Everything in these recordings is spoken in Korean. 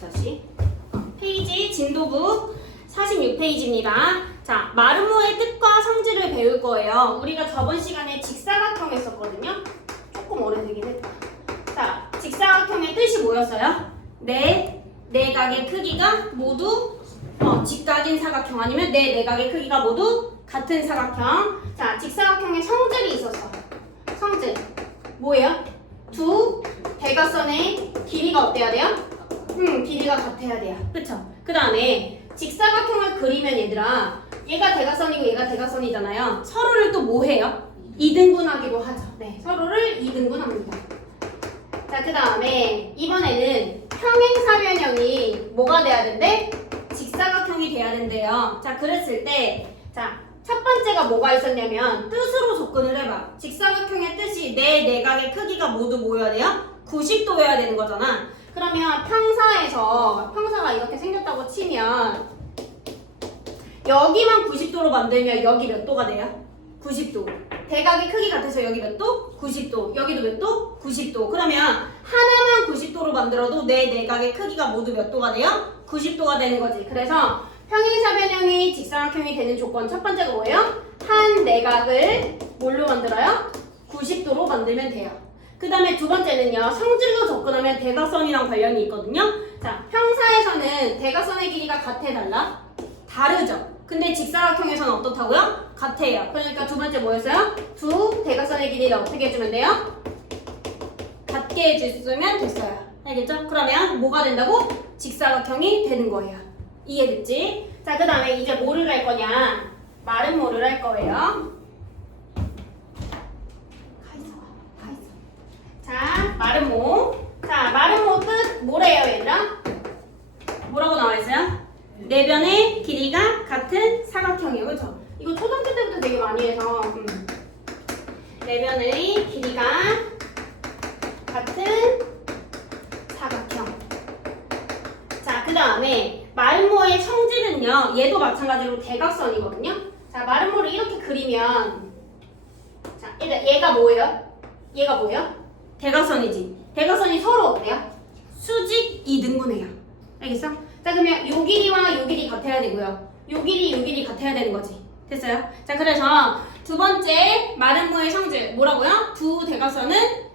다시. 페이지 진도북 46페이지입니다. 자, 마름모의 뜻과 성질을 배울 거예요. 우리가 저번 시간에 직사각형 했었거든요. 조금 오래되긴 했다. 자, 직사각형의 뜻이 뭐였어요? 네 내각의 크기가 모두 직각인 사각형 아니면 네 내각의 크기가 모두 같은 사각형. 자, 직사각형의 성질이 있었어. 성질 뭐예요? 두 대각선의 길이가 어때야 돼요? 길이가 같아야 돼요. 그쵸? 그 다음에 직사각형을 그리면 얘들아, 얘가 대각선이고 얘가 대각선이잖아요. 서로를 또 뭐 해요? 이등분하기도 하죠. 네, 서로를 이등분합니다. 자, 그 다음에 이번에는 평행사변형이 뭐가 돼야 된대? 직사각형이 돼야 된대요. 자, 그랬을 때, 자, 첫 번째가 뭐가 있었냐면 뜻으로 접근을 해봐. 직사각형의 뜻이 내 내각의 크기가 모두 뭐여야 돼요? 90도여야 되는 거잖아. 그러면 평사가 이렇게 생겼다고 치면 여기만 90도로 만들면 여기 몇 도가 돼요? 90도. 대각의 크기 같아서 여기 몇 도? 90도. 여기도 몇 도? 90도. 그러면 하나만 90도로 만들어도 내 내각의 크기가 모두 몇 도가 돼요? 90도가 되는 거지. 그래서 평행사변형이 직사각형이 되는 조건 첫 번째가 뭐예요? 한 내각을 뭘로 만들어요? 90도로 만들면 돼요. 그 다음에 두 번째는요, 성질로 접근하면 대각선이랑 관련이 있거든요. 자, 평사에서는 대각선의 길이가 같아 달라? 다르죠. 근데 직사각형에서는 어떻다고요? 같아요. 그러니까 두 번째 뭐였어요? 두 대각선의 길이를 어떻게 해주면 돼요? 같게 해줬으면 됐어요. 알겠죠? 그러면 뭐가 된다고? 직사각형이 되는 거예요. 이해됐지? 자, 그 다음에 이제 뭐를 할 거냐? 마름모를 할 거예요. 자, 마름모. 자, 마름모 뜻 뭐래요, 얘들아? 뭐라고 나와 있어요? 네 변의 길이가 같은 사각형이에요. 그렇죠? 이거 초등학교 때부터 되게 많이 해서 네 변의 길이가 같은 사각형. 자, 그 다음에 마름모의 성질은요, 얘도 마찬가지로 대각선이거든요. 자, 마름모를 이렇게 그리면, 자, 얘가 뭐예요? 얘가 뭐예요? 대각선이지. 대각선이 서로 어때요? 수직 이등분해요. 알겠어? 자, 그러면 요 길이와 요 길이 같아야 되고요. 요 길이 요 길이 같아야 되는 거지. 됐어요? 자, 그래서 두 번째 마름모의 성질 뭐라고요? 두 대각선은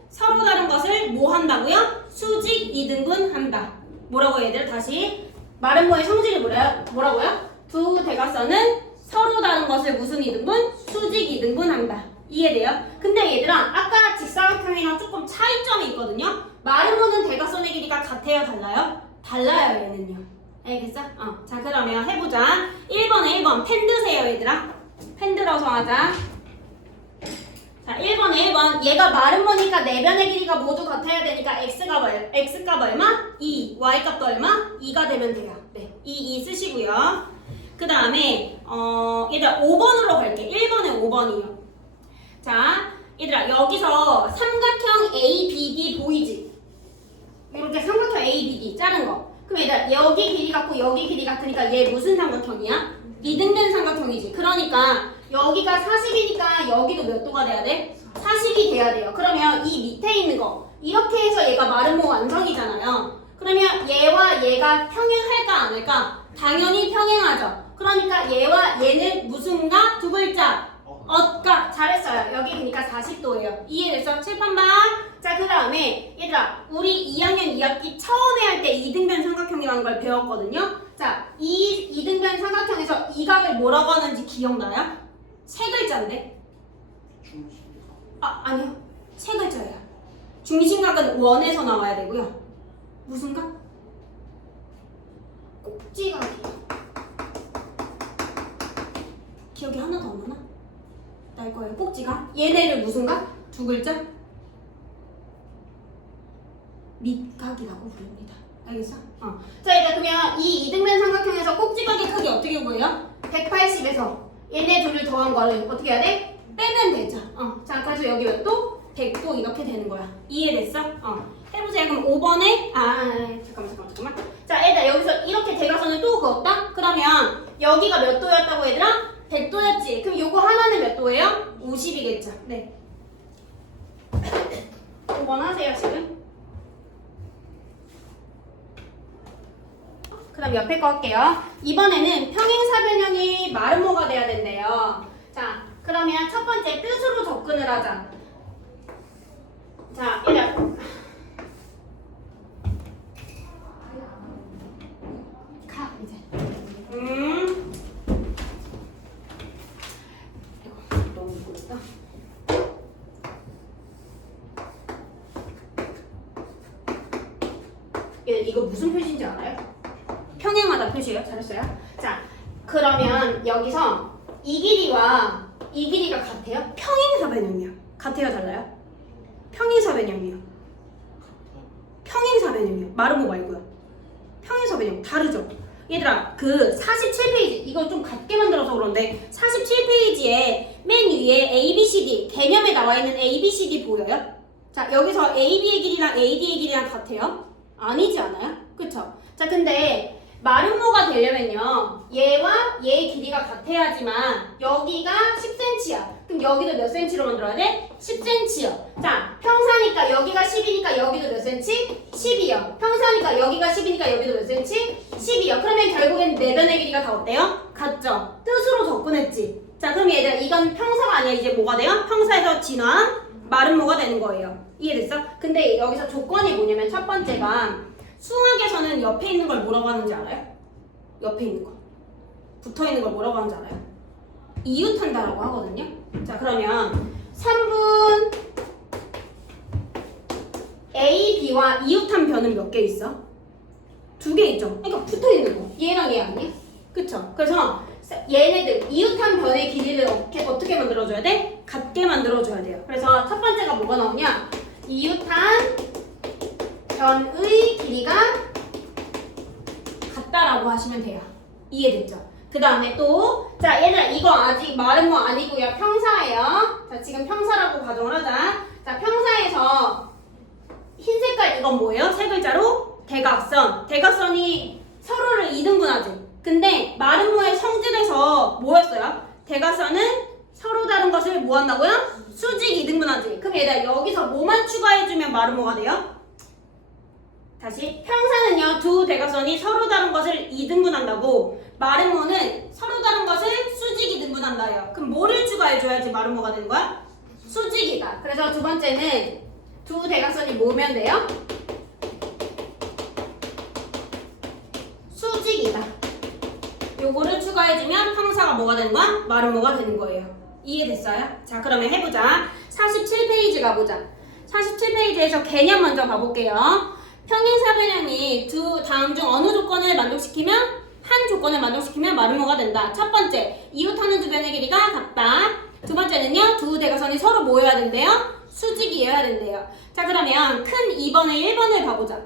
서로 다른 것을 뭐 한다고요? 수직 이등분한다. 뭐라고 얘들 다시 마름모의 성질이 뭐라고요? 두 대각선은 서로 다른 것을 무슨 이등분? 수직 이등분한다. 이해돼요? 근데 얘들아, 아까 직사각형이랑 조금 차이점이 있거든요. 마름모는 대각선의 길이가 같아요, 달라요? 달라요, 얘는요. 알겠어? 자, 그러면 해보자. 1번에 1번 펜 드세요, 얘들아. 펜 들어서 하자. 자, 1번에 1번. 얘가 마름모니까 네 변의 길이가 모두 같아야 되니까 x값 얼마? 2. y값도 얼마? 2가 되면 돼요. 네, 2 쓰시고요. 그 다음에 얘들아 5번으로 갈게. 1번에 5번이요. 자, 얘들아, 여기서 삼각형 ABD 보이지? 이렇게 삼각형 ABD 자른 거. 그럼 얘들아, 여기 길이 같고 여기 길이 같으니까 얘 무슨 삼각형이야? 이등변 삼각형이지. 그러니까 여기가 40이니까 여기도 몇 도가 돼야 돼? 40이 돼야 돼요. 그러면 이 밑에 있는 거 이렇게 해서 얘가 마름모 완성이잖아요. 그러면 얘와 얘가 평행할까 안 할까? 당연히 평행하죠. 그러니까 얘와 얘는 무슨가? 두 글자. 엇각. 잘했어요. 여기 그러니까 40도예요. 이해됐어? 칠판봐. 자, 그 다음에 얘들아, 우리 2학년 2학기 처음에 할 때 이등변 삼각형이라는 걸 배웠거든요. 자, 이 이등변 삼각형에서 이 각을 뭐라고 하는지 기억나요? 세 글자인데? 아니요. 세 글자예요. 중심각은 원에서 나와야 되고요. 무슨 각? 꼭지각이에요. 기억이 하나도 안 나나? 날 거예요. 꼭지각. 얘네를 무슨 각? 두 글자? 밑각이라고 부릅니다. 알겠어? 자, 일단 그러면 이 이등변 삼각형에서 꼭지각의 크기 어떻게 구해요? 180에서 얘네 둘을 더한 거를 어떻게 해야 돼? 빼면 되죠. 자, 그래서 여기 몇 도? 100도 이렇게 되는 거야. 이해됐어? 해보자. 그럼 5번에 잠깐만. 자, 얘들아, 여기서 이렇게 대각선을 또 그었다? 그러면 여기가 몇 도였다고 얘들아? 100도였지. 그럼 요거 하나는 몇 도예요? 50이겠죠. 네. 5번 하세요, 지금. 그럼 옆에 거 할게요. 이번에는 평행사변형이 마름모가 돼야 된대요. 자, 그러면 첫 번째 뜻으로 접근을 하자. 자, 일단 가 이제. 너무 무겁다. 이거 무슨 표시인지 알아요? 평행마다 표시예요. 잘했어요. 자, 그러면 여기서 이 길이와 이 길이가 같아요? 평행사변형이요. 같아요, 달라요? 평행사변형이요. 평행사변형이요. 마름모 말고요. 평행사변형 다르죠? 얘들아, 그 47페이지 이거 좀 같게 만들어서 그런데 47페이지에 맨 위에 ABCD 개념에 나와 있는 ABCD 보여요? 자, 여기서 AB의 길이랑 AD의 길이랑 같아요? 아니지 않아요? 그쵸? 자, 근데 마름모가 되려면요 얘와 얘의 길이가 같아야지만 여기가 10cm야. 그럼 여기도 몇 cm로 만들어야 돼? 10cm요. 자, 평사니까 여기가 10이니까 여기도 몇 cm? 10이요. 평사니까 여기가 10이니까 여기도 몇 cm? 10이요. 그러면 결국엔 내변의 길이가 다 어때요? 같죠? 뜻으로 접근했지. 자, 그럼 얘들아 이건 평사가 아니야. 이제 뭐가 돼요? 평사에서 진화한 마름모가 되는 거예요. 이해됐어? 근데 여기서 조건이 뭐냐면 첫 번째가 수학에서는 옆에 있는 걸 뭐라고 하는지 알아요? 옆에 있는 거 붙어 있는 걸 뭐라고 하는지 알아요? 이웃한다라고 하거든요. 자, 그러면 3분 A, B와 이웃한 변은 몇 개 있어? 2개 있죠. 그러니까 붙어 있는 거. 얘랑 얘 아니야? 그쵸? 그래서 얘네들 이웃한 변의 길이를 어떻게 만들어줘야 돼? 같게 만들어줘야 돼요. 그래서 첫 번째가 뭐가 나오냐? 이웃한 변의 길이가 같다라고 하시면 돼요. 이해됐죠? 그 다음에 또, 자, 얘들아, 이거 아직 마름모 아니고요. 평사예요. 자, 지금 평사라고 가정을 하자. 자, 평사에서 흰 색깔 이건 뭐예요? 세 글자로 대각선. 대각선이 서로를 2등분하지. 근데 마름모의 성질에서 뭐였어요? 대각선은 서로 다른 것을 뭐 한다고요? 수직 2등분하지. 그럼 얘들아, 여기서 뭐만 추가해주면 마름모가 돼요? 다시, 평사는요 두 대각선이 서로 다른 것을 2등분한다고, 마름모는 서로 다른 것을 수직 2등분한다예요. 그럼 뭐를 추가해줘야지 마름모가 되는 거야? 수직이다. 그래서 두 번째는 두 대각선이 뭐면 돼요? 수직이다. 요거를 추가해주면 평사가 뭐가 되는 거야? 마름모가 되는 거예요. 이해됐어요? 자, 그러면 해보자. 47페이지 가보자. 47페이지에서 개념 먼저 봐볼게요. 평행사변형이 두 다음 중 어느 조건을 만족시키면 한 조건을 만족시키면 마름모가 된다. 첫 번째, 이웃하는 두 변의 길이가 같다. 두 번째는요, 두 대각선이 서로 모여야 된대요. 수직이어야 된대요. 자, 그러면 큰 2번에 1번을 봐보자.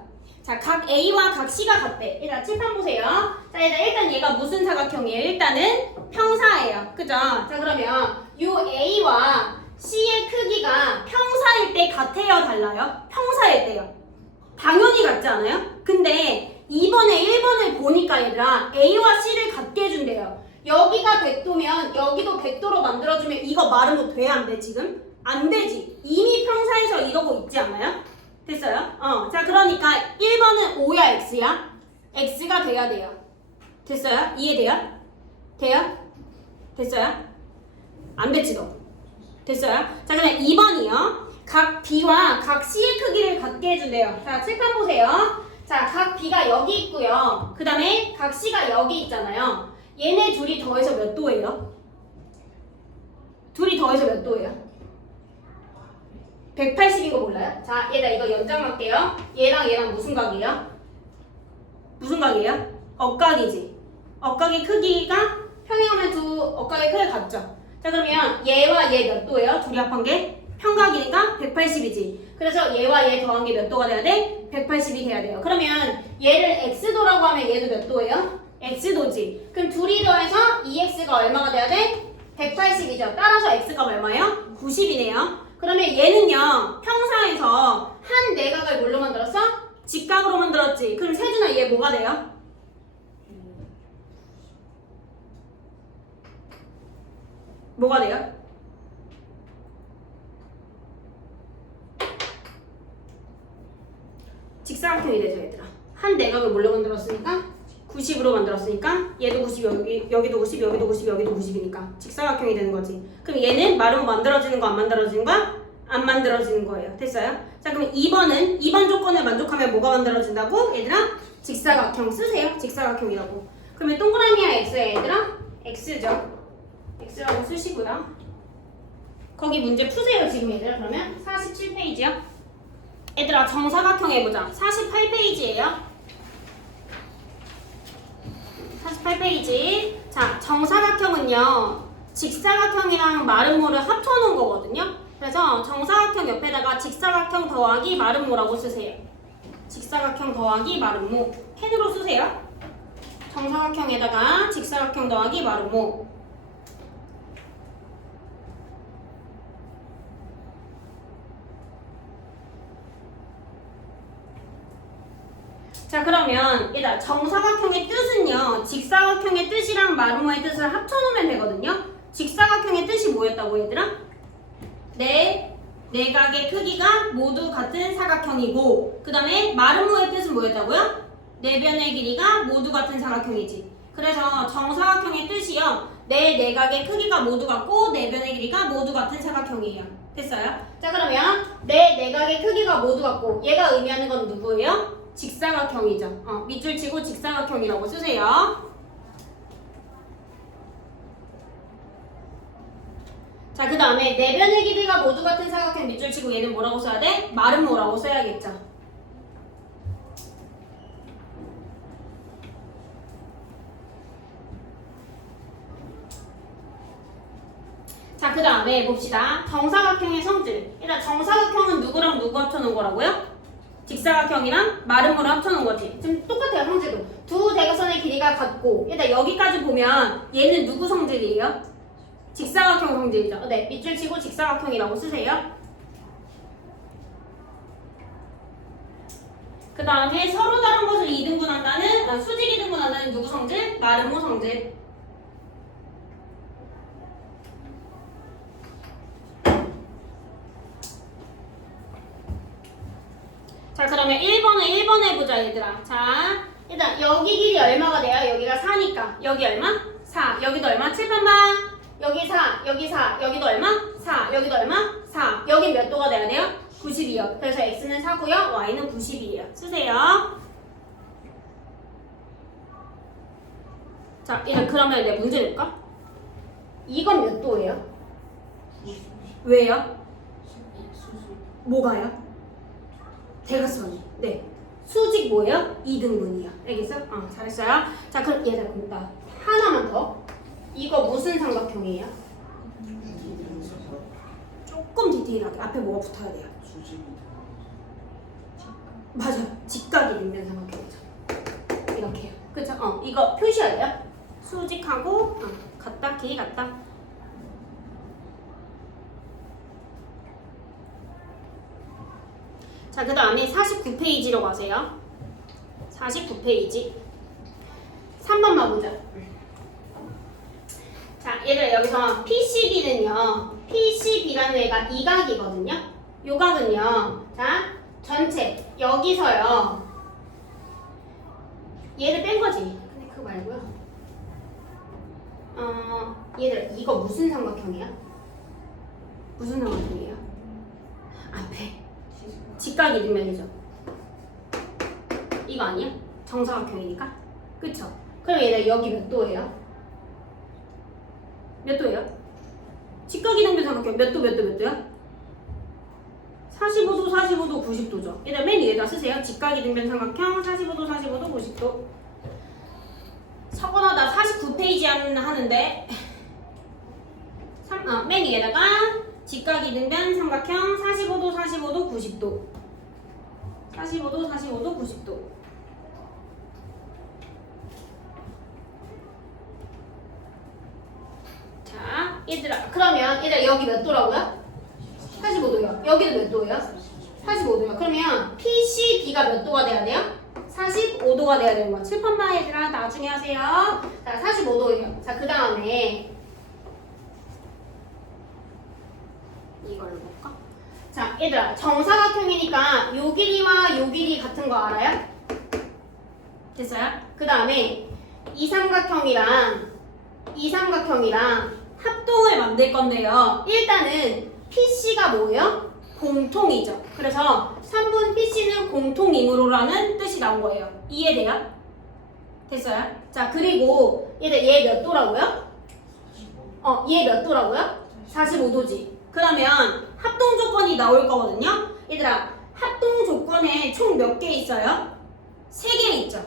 자, 각 A와 각 C가 같대. 일단 칠판 보세요. 자, 일단 얘가 무슨 사각형이에요? 일단은 평사예요. 그죠? 자, 그러면 요 A와 C의 크기가 평사일 때 같아요? 달라요? 평사일 때요. 당연히 같지 않아요? 근데 2번에 1번을 보니까 얘들아 A와 C를 같게 해준대요. 여기가 100도면 여기도 100도로 만들어주면 이거 마름모 돼? 안 돼? 지금? 안 되지. 이미 평사에서 이러고 있지 않아요? 됐어요? 자, 그러니까 1번은 O야 X야? X가 돼야 돼요. 됐어요? 이해돼요? 돼요? 됐어요? 안 됐지 너? 됐어요? 자, 그럼 2번이요. 각 B와 각 C의 크기를 같게 해준대요. 자, 칠판 보세요. 자, 각 B가 여기 있고요. 그 다음에 각 C가 여기 있잖아요. 얘네 둘이 더해서 몇 도예요? 둘이 더해서 몇 도예요? 180인 거 몰라요? 자, 얘들아 이거 연장할게요. 얘랑 얘랑 무슨 각이에요? 무슨 각이에요? 억각이지. 억각의 크기가 평행하면 두 억각의 크기가 같죠? 자, 그러면 얘와 얘 몇 도예요? 둘이 합한 게? 평각이니까 180이지. 그래서 얘와 얘 더한 게 몇 도가 돼야 돼? 180이 돼야 돼요. 그러면 얘를 x도라고 하면 얘도 몇 도예요? x도지. 그럼 둘이 더해서 2x가 얼마가 돼야 돼? 180이죠. 따라서 x가 얼마예요? 90이네요. 그러면 얘는요 평사에서 한 내각을 뭘로 만들었어? 직각으로 만들었지. 그럼 세준아 얘 뭐가 돼요? 뭐가 돼요? 직사각형이 되죠 얘들아. 한 내각을 뭘로 만들었으니까 90으로 만들었으니까 얘도 90, 여기도 90, 여기도 90, 여기도 90이니까 직사각형이 되는 거지. 그럼 얘는 마름모 만들어지는 거 안 만들어지는 거? 안 만들어지는 거예요. 됐어요? 자, 그럼 2번은 2번 조건을 만족하면 뭐가 만들어진다고? 얘들아 직사각형 쓰세요. 직사각형이라고. 그러면 동그라미야 x야 얘들아? x죠. x라고 쓰시고요. 거기 문제 푸세요 지금 얘들아. 그러면 47페이지요. 얘들아 정사각형 해보자. 48페이지예요. 48페이지. 자, 정사각형은요 직사각형이랑 마름모를 합쳐놓은 거거든요. 그래서 정사각형 옆에다가 직사각형 더하기 마름모라고 쓰세요. 직사각형 더하기 마름모 펜으로 쓰세요. 정사각형에다가 직사각형 더하기 마름모. 자, 그러면 얘들아 정사각형의 뜻은요 직사각형의 뜻이랑 마름모의 뜻을 합쳐놓으면 되거든요. 직사각형의 뜻이 뭐였다고 얘들아? 내각의 크기가 모두 같은 사각형이고, 그 다음에 마름모의 뜻은 뭐였다고요? 내변의 길이가 모두 같은 사각형이지. 그래서 정사각형의 뜻이요 내각의 크기가 모두 같고 내변의 길이가 모두 같은 사각형이에요. 됐어요? 자, 그러면 내각의 크기가 모두 같고 얘가 의미하는 건 누구예요? 직사각형이죠. 밑줄 치고 직사각형이라고 쓰세요. 자, 그 다음에 내변의 길이가 모두 같은 사각형 밑줄 치고 얘는 뭐라고 써야 돼? 마름모라고 써야겠죠. 자, 그 다음에 봅시다. 정사각형의 성질. 일단 정사각형은 누구랑 누구 합쳐놓은 거라고요? 직사각형이랑 마름모를 합쳐놓은 거지. 지금 똑같아요, 성질도. 두 대각선의 길이가 같고, 일단 여기까지 보면 얘는 누구 성질이에요? 직사각형 성질이죠. 네, 밑줄 치고 직사각형이라고 쓰세요. 그 다음에 서로 다른 것을 이등분한다는, 수직 이등분한다는 누구 성질? 마름모 성질. 자, 그러면 1번 해보자 얘들아. 자, 일단 여기 길이 얼마가 돼요? 여기가 4니까 여기 얼마? 4. 여기도 얼마? 칠판봐. 여기 4, 여기 4, 여기도 얼마? 4, 여기도 얼마? 4. 여기 몇 도가 돼야 돼요? 90이요. 그래서 x는 4고요, y는 90이에요. 쓰세요. 자, 일단 그러면 내가 문제 낼까? 이건 몇 도예요? 왜요? 뭐가요? 대각선이. 네. 수직 뭐예요? 이등분이요. 알겠어? 잘했어요. 자, 그럼 얘들아, 나 하나만 더. 이거 무슨 삼각형이에요? 조금 디테일하게. 앞에 뭐가 붙어야 돼요? 맞아요. 직각이 있는 삼각형이죠. 이렇게요. 그쵸? 이거 표시해야 돼요. 수직하고 같다, 길이 같다. 자, 그 다음에 49페이지로 가세요. 49페이지. 3번만 보자. 자, 얘들 여기서 PCB는요. PCB라는 애가 이 각이거든요. 요 각은요. 자, 전체 여기서요. 얘를 뺀 거지. 근데 그거 말고요. 얘들 이거 무슨 삼각형이야? 무슨 삼각형이에요? 앞에 직각 이등면이죠. 이거 아니야? 정사각형이니까. 그쵸? 그럼 얘들 여기 몇 도예요? 몇 도예요? 직각 이등변 삼각형 몇 도, 몇 도, 몇 도야? 45도, 45도, 90도죠. 얘들 맨 위에다 쓰세요. 직각 이등변 삼각형 45도, 45도, 90도. 서건아 나 49페이지 하는데 맨 위에다가 직각 이등변 삼각형 45도, 45도, 90도. 45도, 45도, 90도. 자, 얘들아, 그러면 얘들아 여기 몇 도라고요? 45도요. 여기는 몇 도예요? 45도요. 그러면 PCB가 몇 도가 돼야 돼요? 45도가 돼야 되는 거야. 칠판봐 얘들아, 나중에 하세요. 자, 45도예요. 자, 그 다음에 이걸로 볼까? 자, 얘들아, 정사각형이니까 요 길이와 요 길이 같은 거 알아요? 됐어요? 그 다음에 이 삼각형이랑 합동을 만들 건데요. 일단은 PC가 뭐예요? 공통이죠. 그래서 3분 PC는 공통이므로라는 뜻이 나온 거예요. 이해돼요? 됐어요? 자, 그리고 얘 몇 도라고요? 얘 몇 도라고요? 45도지. 그러면 합동 조건이 나올 거거든요. 얘들아, 합동 조건에 총 몇 개 있어요? 3개 있죠.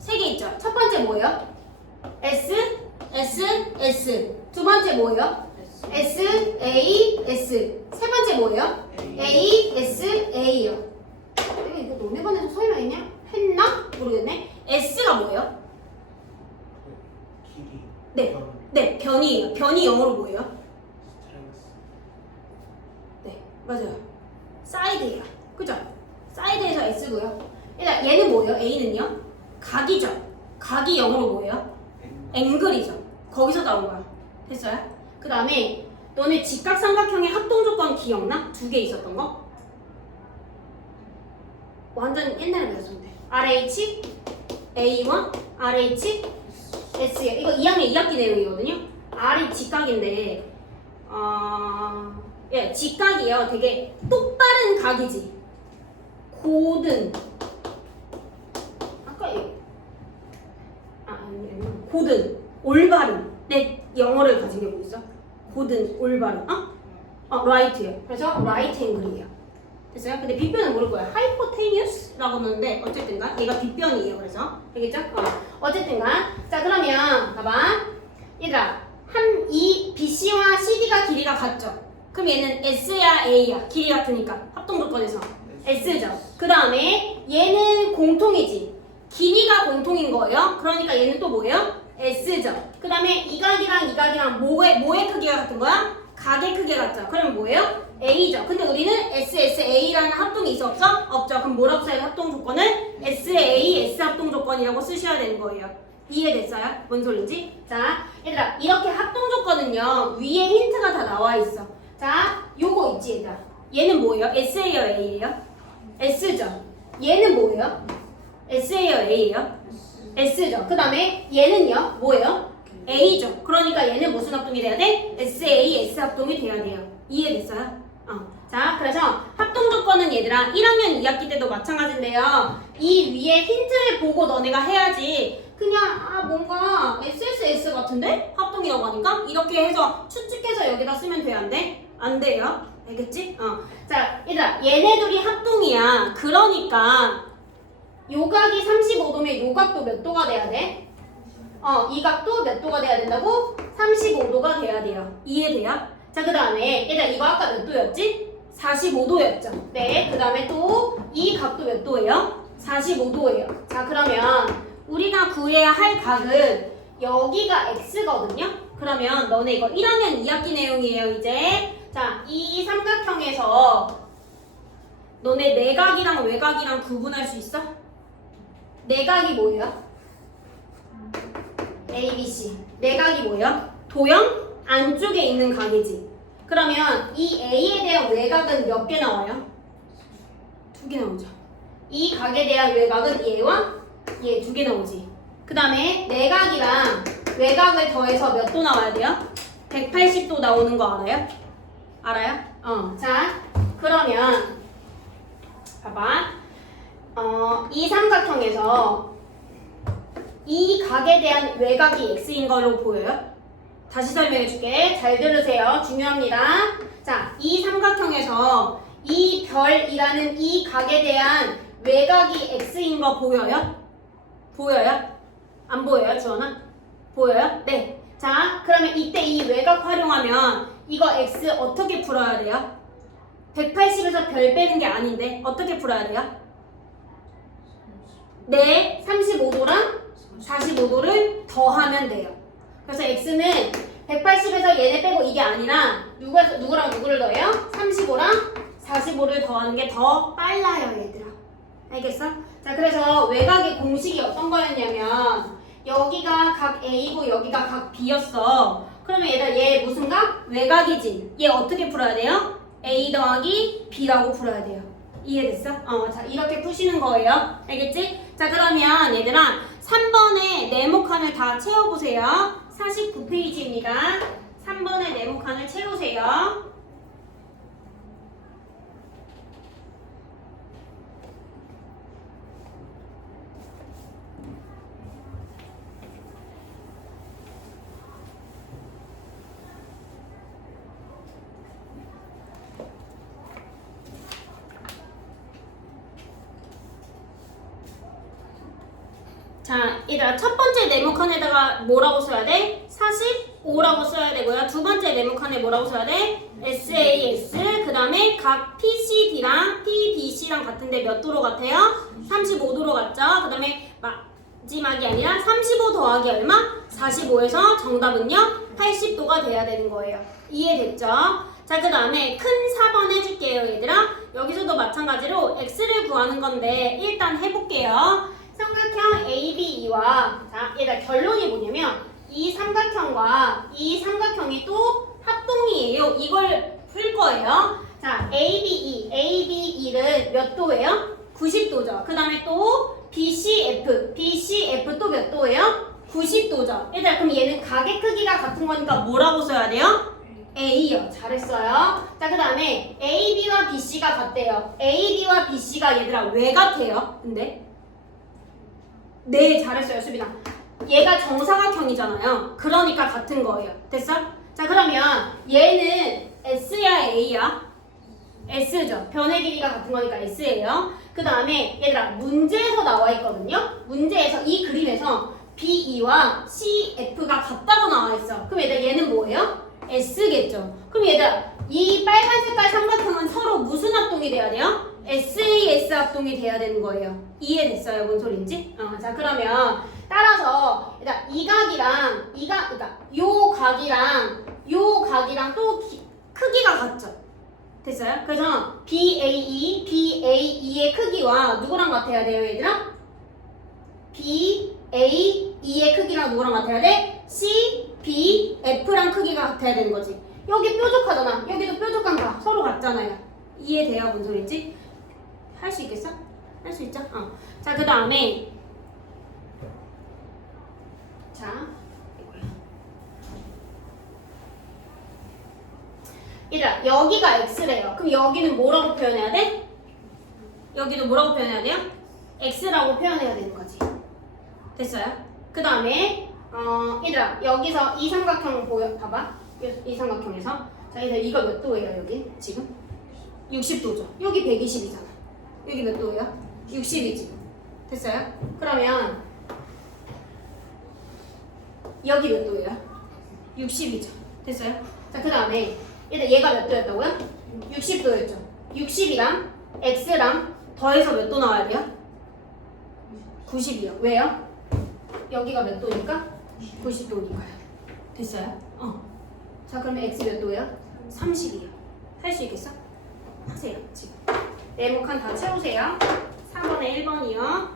3개 있죠. 첫 번째 뭐예요? S, S, S. 두 번째 뭐예요? S, A, S. 세 번째 뭐예요? A, S, A요. 이거 너네 반에서 설명했냐? 했나? 모르겠네. S가 뭐예요? 길이. 네, 변이에요. 변이 영어로 뭐예요? 네, 맞아요. 사이드예요. 그죠? 사이드에서 S고요. 일단 얘는 뭐예요? A는요? 각이죠. 각이 영어로 뭐예요? 앵글이죠. 거기서 나온 거야. 됐어요? 그 다음에 너네 직각삼각형의 합동 조건 기억나? 2개 있었던 거? 완전 옛날에 배웠었는데. RH, A1, RH, S예요. 이거 2학년 2학기 내용이거든요. R이 직각인데 예, 직각이요. 되게 똑바른 각이지. 고든. 아까 고든. 올바른. 내 영어를 가진 게 뭐 있어? 고든, 올바른. right예요. 그래서 right 앵글이에요. 됐어요? 근데 빗변은 모를 거예요. hypotenuous라고 하는데 어쨌든간 얘가 빗변이에요. 그래서 알겠죠? 어쨌든간 자 그러면 봐봐. 얘들아 이 BC와 CD가 길이가 같죠? 그럼 얘는 S야 A야? 길이 같으니까 합동 조건에서 S죠. 그 다음에 얘는 공통이지. 길이가 공통인 거예요. 그러니까 얘는 또 뭐예요? S죠. 그 다음에 이 각이랑 뭐의 크기가 같은 거야? 각의 크기가 같죠. 그럼 뭐예요? A죠. 근데 우리는 SSA라는 합동이 있어 없어? 없죠. 그럼 뭐라고 써야 돼? 합동 조건을 SA, S 합동 조건이라고 쓰셔야 되는 거예요. 이해됐어요? 뭔 소린지? 자, 얘들아 이렇게 합동 조건은요 위에 힌트가 다 나와 있어. 자, 요거 있지 얘들아. 얘는 뭐예요? SA요, A예요? S죠. 얘는 뭐예요? S예요, A예요? S죠. 그 다음에 얘는요 뭐예요? A죠. 그러니까 얘는 무슨 합동이 돼야 돼? SA, S 합동이 돼야 돼요. 이해됐어요? 자, 그래서 합동 조건은 얘들아 1학년 2학기 때도 마찬가지인데요. 이 위에 힌트를 보고 너네가 해야지. 그냥 뭔가 SSS 같은데? 합동이라고 하니까 이렇게 해서 추측해서 여기다 쓰면 돼요? 안 돼? 안 돼요. 알겠지? 자, 얘들아 얘네 둘이 합동이야. 그러니까 요 각이 35도면 요 각도 몇 도가 돼야 돼? 이 각도 몇 도가 돼야 된다고? 35도가 돼야 돼요. 이해돼요? 자, 그 다음에 얘들아 이거 아까 몇 도였지? 45도였죠. 네, 그 다음에 또 이 각도 몇 도예요? 45도예요. 자, 그러면 우리가 구해야 할 각은 여기가 X거든요? 그러면 너네 이거 1학년 2학기 내용이에요, 이제. 자, 이 삼각형에서 너네 내각이랑 외각이랑 구분할 수 있어? 내각이 뭐예요? A, B, C. 내각이 뭐예요? 도형 안쪽에 있는 각이지. 그러면 이 A에 대한 외각은 몇 개 나와요? 2개 나오죠. 이 각에 대한 외각은 얘와 얘 2개 나오지. 그 다음에 내각이랑 외각을 더해서 몇 도 나와야 돼요? 180도 나오는 거 알아요? 알아요? 자, 그러면 봐봐. 이 삼각형에서 이 각에 대한 외각이 X인 걸로 보여요? 다시 설명해 줄게. 잘 들으세요. 중요합니다. 자, 이 삼각형에서 이 별이라는 이 각에 대한 외각이 X인 거 보여요? 보여요? 안 보여요, 주원아? 보여요? 네. 자, 그러면 이때 이 외각 활용하면 이거 X 어떻게 풀어야 돼요? 180에서 별 빼는 게 아닌데 어떻게 풀어야 돼요? 네, 35도랑 45도를 더하면 돼요. 그래서 X는 180에서 얘네 빼고 이게 아니라 누구랑 누구를 더해요? 35랑 45를 더하는 게 더 빨라요, 얘들아. 알겠어? 자, 그래서 외곽의 공식이 어떤 거였냐면 여기가 각 A고 여기가 각 B였어. 그러면 얘들아 얘 무슨 각? 외곽이지. 얘 어떻게 풀어야 돼요? A 더하기 B라고 풀어야 돼요. 이해됐어? 자, 이렇게 푸시는 거예요. 알겠지? 자, 그러면 얘들아 3번에 네모칸을 다 채워보세요. 49페이지입니다. 3번에 네모칸을 채우세요. 자, 얘들아 첫 번째 네모칸에다가 뭐라고 써야 돼? 45라고 써야 되고요. 두 번째 네모칸에 뭐라고 써야 돼? SAS. 그 다음에 각 PCD랑 PBC랑 같은데 몇 도로 같아요? 35도로 같죠? 그 다음에 마지막이 아니라 35 더하기 얼마? 45에서 정답은요? 80도가 돼야 되는 거예요. 이해됐죠? 자, 그 다음에 큰 4번 해줄게요, 얘들아. 여기서도 마찬가지로 X를 구하는 건데 일단 해볼게요. 삼각형 ABE와 자, 얘들아 결론이 뭐냐면 이 삼각형과 이 삼각형이 또 합동이에요. 이걸 풀 거예요. 자, ABE를 몇 도예요? 90도죠. 그 다음에 또 BCF 또 몇 도예요? 90도죠. 얘들아 그럼 얘는 가게 크기가 같은 거니까 뭐라고 써야 돼요? A요. 잘했어요. 자, 그 다음에 AB와 BC가 같대요. AB와 BC가 얘들아 왜 같아요? 근데? 네, 잘했어요, 수빈아. 얘가 정사각형이잖아요. 그러니까 같은 거예요. 됐어? 자, 그러면 얘는 S야, A야? S죠. 변의 길이가 같은 거니까 S예요. 그 다음에 얘들아 문제에서 나와 있거든요. 문제에서 이 그림에서 BE와 CF가 같다고 나와 있어. 그럼 얘들아 얘는 뭐예요? S겠죠. 그럼 얘들아 이 빨간 색깔 삼각형은 서로 무슨 합동이 돼야 돼요? SAS 합동이 돼야 되는 거예요. 이해됐어요? 뭔 소린지? 자, 그러면 따라서 일단 이 각이랑 그러니까 요 각이랑 또 크기가 같죠? 됐어요? 그래서 BAE의 크기와 누구랑 같아야 돼요, 얘들아? BAE의 크기랑 누구랑 같아야 돼? CBF랑 크기가 같아야 되는 거지. 여기 뾰족하잖아. 여기도 뾰족한 거 서로 같잖아요. 이해돼요? 뭔 소리지? 할 수 있겠어? 할 수 있죠? 자, 그 다음에 자, 얘들아 여기가 X래요. 그럼 여기는 뭐라고 표현해야 돼? 여기도 뭐라고 표현해야 돼요? X라고 표현해야 되는 거지. 됐어요? 그 다음에 얘들아 여기서 이 삼각형 봐봐. 이 삼각형에서 자, 얘들 이거 몇 도예요? 여기 지금? 60도죠. 여기 120이잖아. 여기 몇 도예요? 60이지. 됐어요? 그러면 여기 몇 도예요? 60이죠. 됐어요? 자, 그 다음에 얘가 몇 도였다고요? 60도였죠. 60이랑 X랑 더해서 몇 도 나와야 돼요? 90이요. 왜요? 여기가 몇 도니까? 90도니까요. 됐어요? 자, 그러면 X 몇 도예요? 30이요. 할 수 있겠어? 하세요, 지금. 네모칸 다 채우세요. 3번에 1번이요.